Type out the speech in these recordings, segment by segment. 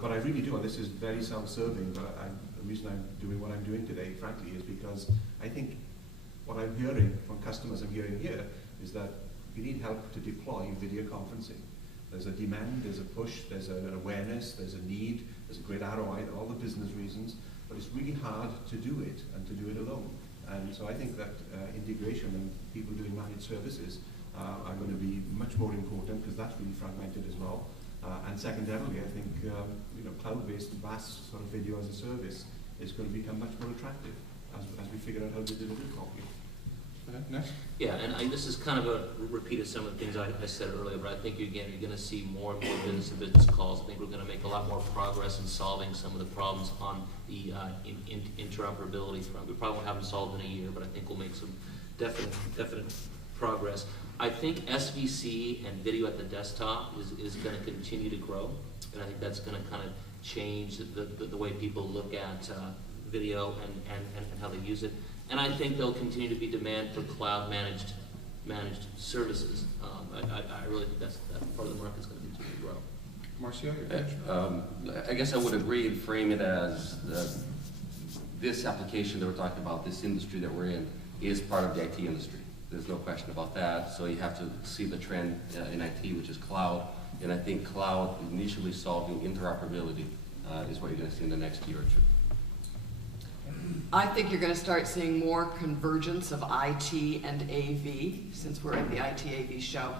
But I really do, and this is very self-serving, but the reason I'm doing what I'm doing today, frankly, is because I think what I'm hearing from customers I'm hearing here is that you need help to deploy video conferencing. There's a demand, there's a push, there's an awareness, there's a need, there's a great ROI, all the business reasons, but it's really hard to do it and to do it alone. And so I think that integration and people doing managed services are going to be much more important because that's really fragmented as well. And secondarily, I think cloud-based VAS sort of video as a service is going to become much more attractive as we figure out how to deliver it properly. Next. Yeah, and this is kind of a repeat of some of the things I said earlier, but I think again you're going to see more and more business-to-business calls. I think we're going to make a lot more progress in solving some of the problems on the interoperability front. We probably won't have them solved in a year, but I think we'll make some definite progress. I think SVC and video at the desktop is going to continue to grow, and I think that's going to kind of change the way people look at video and how they use it. And I think there'll continue to be demand for cloud managed services. I really think that part of the market is going to continue to grow. Marcio, I guess I would agree and frame it as this application that we're talking about, this industry that we're in, is part of the IT industry. There's no question about that. So you have to see the trend in IT, which is cloud. And I think cloud initially solving interoperability is what you're going to see in the next year or two. I think you're going to start seeing more convergence of IT and AV, since we're at the IT-AV show.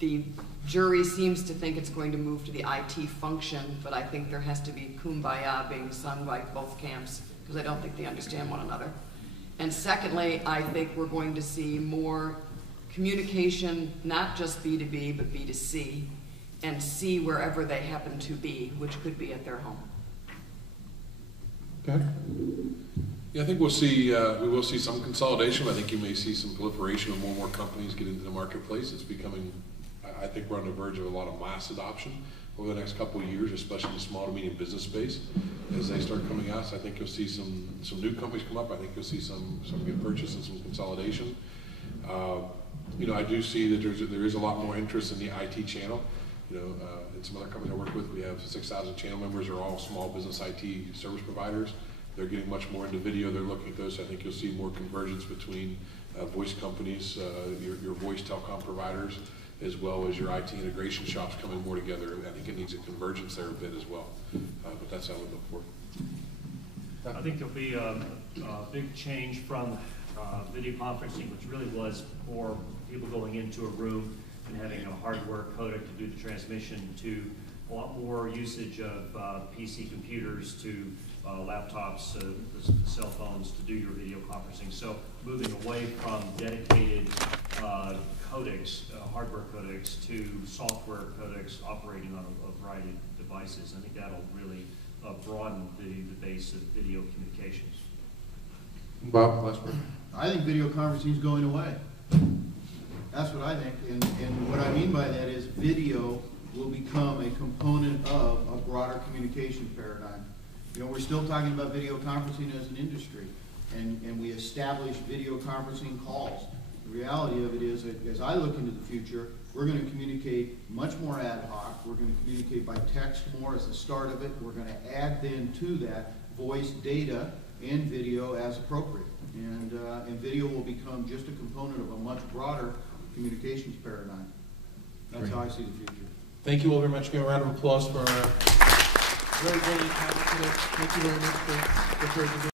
The jury seems to think it's going to move to the IT function, but I think there has to be kumbaya being sung by both camps, because I don't think they understand one another. And secondly, I think we're going to see more communication, not just B2B, but B2C, and C wherever they happen to be, which could be at their home. okay. Yeah, I think we will see some consolidation. I think you may see some proliferation of more and more companies get into the marketplace. It's becoming, I think we're on the verge of a lot of mass adoption over the next couple of years, especially in the small to medium business space. As they start coming out, so I think you'll see some new companies come up. I think you'll see some get purchased and some consolidation. I do see that there is a lot more interest in the IT channel. In some other companies I work with, we have 6,000 channel members. They're all small business IT service providers. They're getting much more into video. They're looking at those. So I think you'll see more convergence between voice companies, your voice telecom providers, as well as your IT integration shops coming more together. I think it needs a convergence there a bit as well. But that's how we look for it. I think there'll be a big change from video conferencing, which really was for people going into a room and having a hardware codec to do the transmission, to a lot more usage of PC computers, to laptops, cell phones to do your video conferencing. So moving away from dedicated codecs, hardware codecs, to software codecs operating on a variety of devices. I think that'll really broaden the base of video communications. Bob, last word. I think video conferencing is going away. That's what I think, and what I mean by that is video will become a component of a broader communication paradigm. We're still talking about video conferencing as an industry, and we establish video conferencing calls. The reality of it is that as I look into the future, we're going to communicate much more ad hoc. We're going to communicate by text more as the start of it. We're going to add then to that voice, data, and video as appropriate. And video will become just a component of a much broader communications paradigm. That's how I see the future. Thank you all very much. Give a round of applause for our very brilliant panel today. Thank you very much for